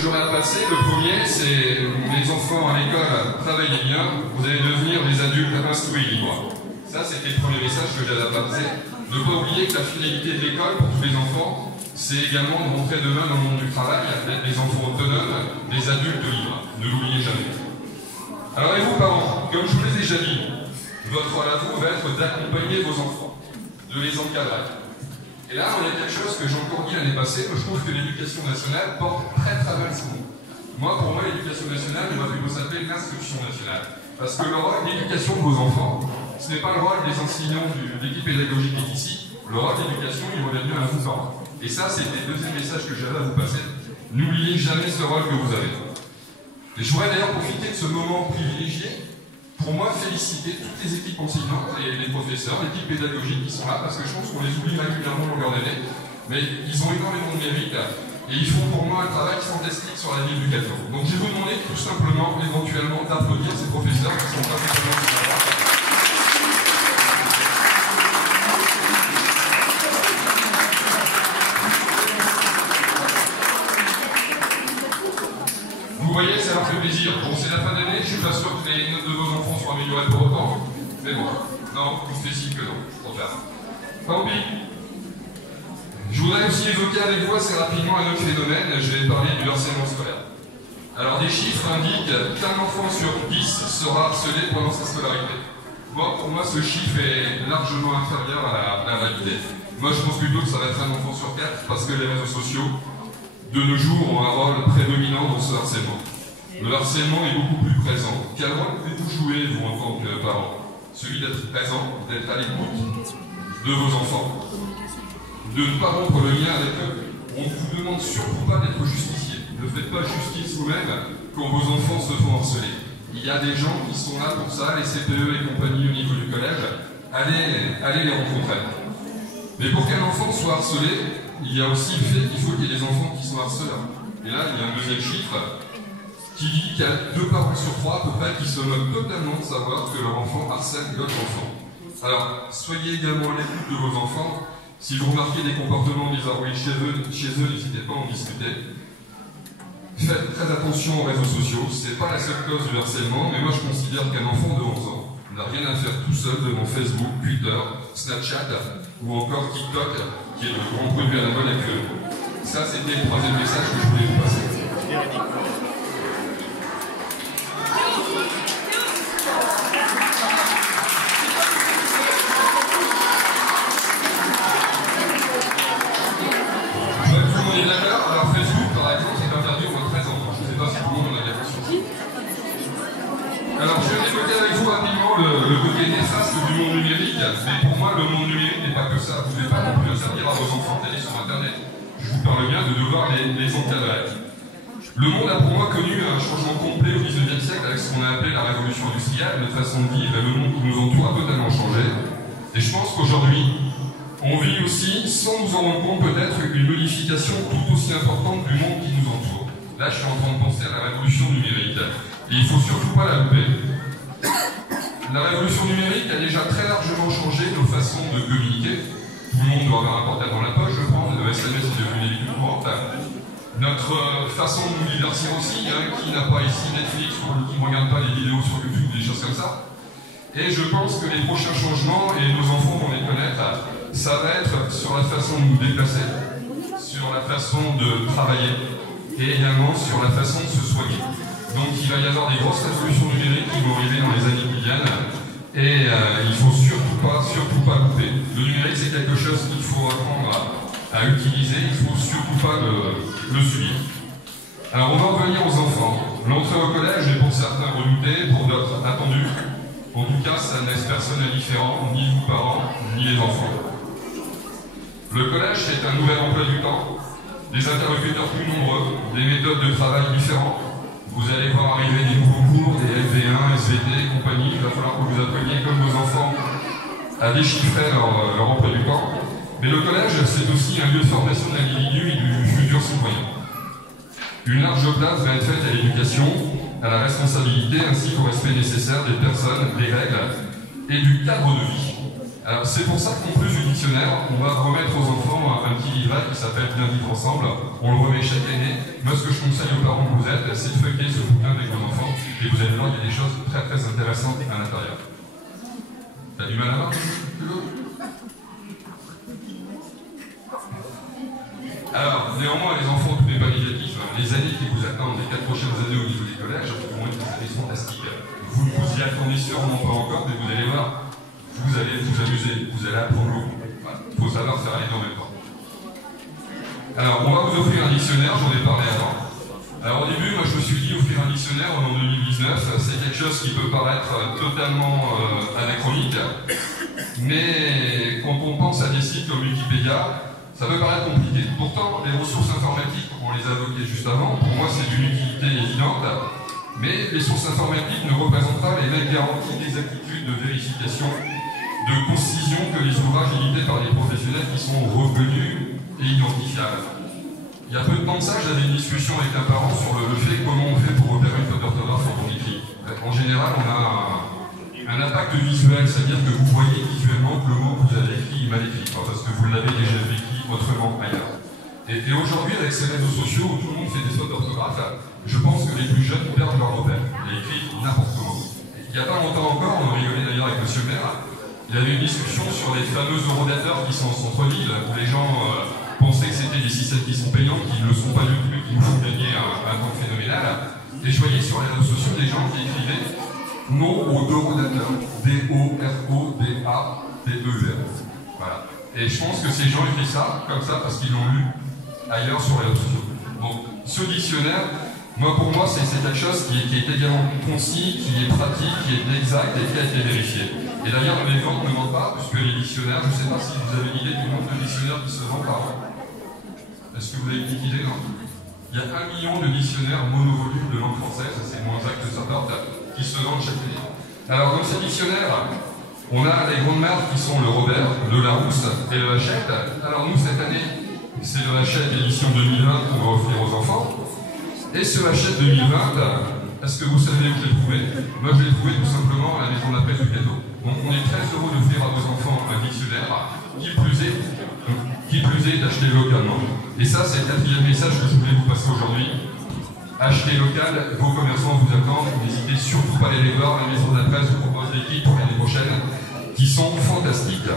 j'aurais à passer. Le premier, c'est les enfants à l'école, travaillez bien, vous allez devenir des adultes instruits et libres. Ça, c'était le premier message que j'avais à passer. Ne pas oublier que la finalité de l'école pour tous les enfants, c'est également de rentrer demain dans le monde du travail, d'être des enfants autonomes, des adultes libres. Ne l'oubliez jamais. Alors, et vous, parents, comme je vous l'ai déjà dit, votre rôle à vous va être d'accompagner vos enfants, de les encadrer. Et là, on a quelque chose que j'ai encore dit l'année passée, que je trouve que l'éducation nationale porte très mal son nom. Pour moi, l'éducation nationale, on va plutôt s'appeler l'instruction nationale. Parce que le rôle d'éducation de vos enfants, ce n'est pas le rôle des enseignants de l'équipe pédagogique qui est ici. Le rôle d'éducation, il revient bien à vous parents. Et ça, c'était le deuxième message que j'avais à vous passer. N'oubliez jamais ce rôle que vous avez. Et je voudrais d'ailleurs profiter de ce moment privilégié pour moi féliciter toutes les équipes enseignantes et les professeurs, l'équipe pédagogique qui sont là, parce que je pense qu'on les oublie régulièrement au longueur d'année. Mais ils ont énormément de mérite et ils font pour moi un travail fantastique sur la vie éducative. Donc je vais vous demander tout simplement, éventuellement, d'applaudir ces professeurs qui sont particulièrement sympas. Vous voyez, ça leur fait plaisir. Bon, c'est la fin d'année, je suis pas sûr que les notes de vos enfants soient améliorées pour autant. Mais bon, non, vous faites signe que non, trop tard. Tant pis. Je voudrais aussi évoquer avec vous assez rapidement un autre phénomène, je vais parler du harcèlement scolaire. Alors, des chiffres indiquent qu'un enfant sur 10 sera harcelé pendant sa scolarité. Pour moi, ce chiffre est largement inférieur à la réalité. Moi, je pense plutôt que ça va être un enfant sur 4 parce que les réseaux sociaux, de nos jours, ont un rôle prédominant dans ce harcèlement. Le harcèlement est beaucoup plus présent. Quel rôle pouvez-vous jouer, vous, en tant que parents? Celui d'être présent, d'être à l'écoute de vos enfants, de ne pas rompre le lien avec eux. On ne vous demande surtout pas d'être justicier. Ne faites pas justice vous-même quand vos enfants se font harceler. Il y a des gens qui sont là pour ça, les CPE et compagnie au niveau du collège. Allez les rencontrer. Mais pour qu'un enfant soit harcelé, il y a aussi le fait qu'il faut qu'il y ait des enfants qui sont harceleurs. Et là, il y a un deuxième chiffre qui dit qu'il y a 2 parents sur 3 à peu près qui se moquent totalement de savoir que leur enfant harcèle d'autres enfants. Alors, soyez également à l'écoute de vos enfants. Si vous remarquez des comportements bizarres chez eux, n'hésitez pas à en discuter. Faites très attention aux réseaux sociaux, c'est pas la seule cause du harcèlement, mais moi je considère qu'un enfant de 11 ans n'a rien à faire tout seul devant Facebook, Twitter, Snapchat ou encore TikTok, qui est le grand produit à la mode actuellement. Ça, c'était le troisième message que je voulais vous passer. Alors Facebook, par exemple, c'est interdit au moins de 13 ans. Je ne sais pas si tout le monde en a bien conscience. Alors, je vais évoquer avec vous rapidement le côté néfaste du monde numérique. Mais pour moi, le monde numérique n'est pas que ça. Vous ne devez pas non plus interdire à vos enfants d'aller sur Internet. Je vous parle bien de devoir les encadrer. Le monde a pour moi connu un changement complet au XIXe siècle avec ce qu'on a appelé la révolution industrielle. Notre façon de vivre et le monde qui nous entoure a totalement changé. Et je pense qu'aujourd'hui, on vit aussi, sans nous en rendre compte peut-être, une modification tout aussi importante du monde qui nous entoure. Là, je suis en train de penser à la révolution numérique. Et il ne faut surtout pas la louper. La révolution numérique a déjà très largement changé nos façons de communiquer. Tout le monde doit avoir un portable dans la poche, je pense, le SMS est devenu une habitude courante. Notre façon de nous divertir aussi, qui n'a pas ici Netflix ou qui ne regarde pas les vidéos sur YouTube, des choses comme ça. Et je pense que les prochains changements, et nos enfants vont les connaître, ça va être sur la façon de nous déplacer, sur la façon de travailler et également sur la façon de se soigner. Donc il va y avoir des grosses révolutions numériques qui vont arriver dans les années qui viennent et il ne faut surtout pas louper. Le numérique c'est quelque chose qu'il faut apprendre à utiliser, il ne faut surtout pas le suivre. Alors on va revenir aux enfants. L'entrée au collège est pour certains redoutée, pour d'autres attendue. En tout cas ça ne laisse personne indifférent, ni vous parents, ni les enfants. Le collège, c'est un nouvel emploi du temps, des interlocuteurs plus nombreux, des méthodes de travail différentes. Vous allez voir arriver des nouveaux cours, des LV1, SVT et compagnie. Il va falloir que vous appreniez, comme vos enfants, à déchiffrer leur emploi du temps. Mais le collège, c'est aussi un lieu de formation de l'individu et du futur citoyen. Une large place va être faite à l'éducation, à la responsabilité ainsi qu'au respect nécessaire des personnes, des règles et du cadre de vie. Alors c'est pour ça qu'en plus du dictionnaire, on va remettre aux enfants un petit livret qui s'appelle Bien vivre ensemble. On le remet chaque année. Moi ce que je conseille aux parents que vous êtes, c'est de feuilleter ce bouquin avec vos enfants et vous allez voir, il y a des choses très très intéressantes à l'intérieur. T'as du mal à voir? Alors, néanmoins, les enfants, tout n'est pas négatif. Les années qui vous attendent, les 4 prochaines années au niveau des collèges, vont être des années fantastiques. Vous ne vous y attendez sûrement pas encore, mais vous allez voir, vous allez vous amuser, vous allez apprendre beaucoup. Il faut savoir faire les deux en même temps. Alors, on va vous offrir un dictionnaire, j'en ai parlé avant. Alors, au début, moi, je me suis dit, offrir un dictionnaire en 2019, c'est quelque chose qui peut paraître totalement anachronique, mais quand on pense à des sites comme Wikipédia, ça peut paraître compliqué. Pourtant, les ressources informatiques, on les a évoquées juste avant, pour moi c'est d'une utilité évidente, mais les sources informatiques ne représentent pas les mêmes garanties d'exactitude, de vérification, de concision que les ouvrages édités par des professionnels qui sont reconnus et identifiables. Il y a peu de temps de ça, j'avais une discussion avec un parent sur le fait comment on fait pour repérer une faute d'orthographe quand on écrit. En général, on a un impact visuel, c'est-à-dire que vous voyez visuellement que le mot que vous avez écrit est mal écrit, parce que vous l'avez déjà écrit autrement ailleurs. Et aujourd'hui, avec ces réseaux sociaux où tout le monde fait des fautes d'orthographe, je pense que les plus jeunes perdent leur repère et écrivent n'importe comment. Il n'y a pas longtemps encore, on rigolait d'ailleurs avec M. le maire, il y avait une discussion sur les fameux eurodateurs qui sont en centre-ville, où les gens pensaient que c'était des systèmes qui sont payants, qui ne le sont pas du tout, qui nous font gagner un temps phénoménal. Et je voyais sur les réseaux sociaux des gens qui écrivaient non aux eurodateurs, D-O-R-O-D-A-T-E-U-R. Voilà. Et je pense que ces gens écrivent ça comme ça parce qu'ils l'ont lu ailleurs sur les réseaux sociaux. Donc ce dictionnaire, pour moi, c'est quelque chose qui est également concis, qui est pratique, qui est exact et qui a été vérifié. Et d'ailleurs, les ventes ne mentent pas, puisque les dictionnaires, je ne sais pas si vous avez une idée du nombre de dictionnaires qui se vendent par an. Est-ce que vous avez une idée? Non. Il y a 1 million de dictionnaires monovolumes de langue française, c'est moins exact que ça porte, qui se vendent chaque année. Alors dans ces dictionnaires, on a les grandes marques qui sont le Robert, le Larousse et le Hachette. Alors nous, cette année, c'est le Hachette édition 2020 qu'on va offrir aux enfants. Et ce Hachette 2020, est-ce que vous savez où je l'ai trouvé? Moi, je l'ai trouvé tout simplement à la maison de la presse du Cadeau. Donc on est très heureux d'offrir à vos enfants un dictionnaire qui plus est d'acheter localement. Et ça, c'est le 4e message que je voulais vous passer aujourd'hui. Achetez local, vos commerçants vous attendent. N'hésitez surtout pas à aller les voir. La maison de la presse vous propose des kits pour l'année prochaine qui sont fantastiques.